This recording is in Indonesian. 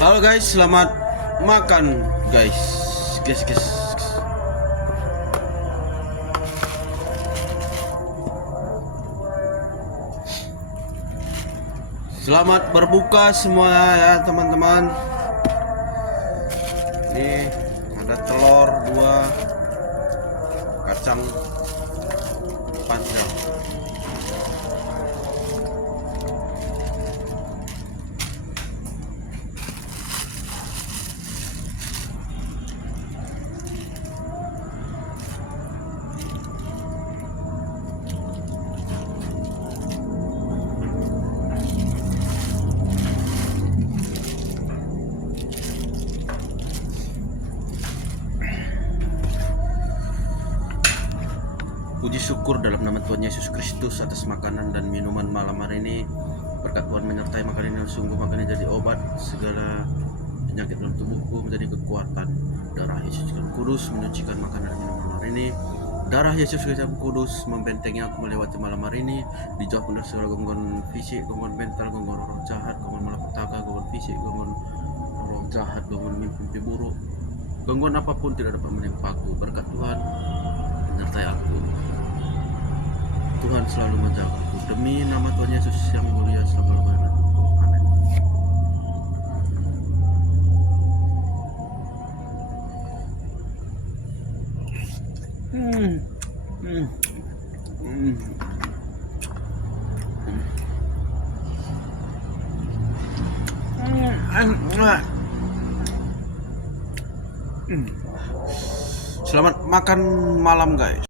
Halo guys, selamat makan guys. Guys. Selamat berbuka semua ya teman-teman. Ini ada telur 2, kacang panjang. Puji syukur dalam nama Tuhan Yesus Kristus atas makanan dan minuman malam hari ini. Berkat Tuhan menyertai makanan ini, sungguh makannya jadi obat segala penyakit dalam tubuhku, menjadi kekuatan. Darah Yesus yang kudus menyucikan makanan dan minuman hari ini. Darah Yesus yang kudus membentengi aku melewati malam hari ini. Dijauhkan dari segala gangguan fisik, gangguan mental, gangguan roh jahat, gangguan malapetaka, gangguan fisik, gangguan roh jahat, gangguan mimpi buruk, gangguan apapun tidak dapat menimpa aku. Berkat Tuhan menyertai aku. Tuhan selalu menjagaku demi nama Tuhan Yesus yang mulia selama-lamanya. Amin. Selamat makan malam guys.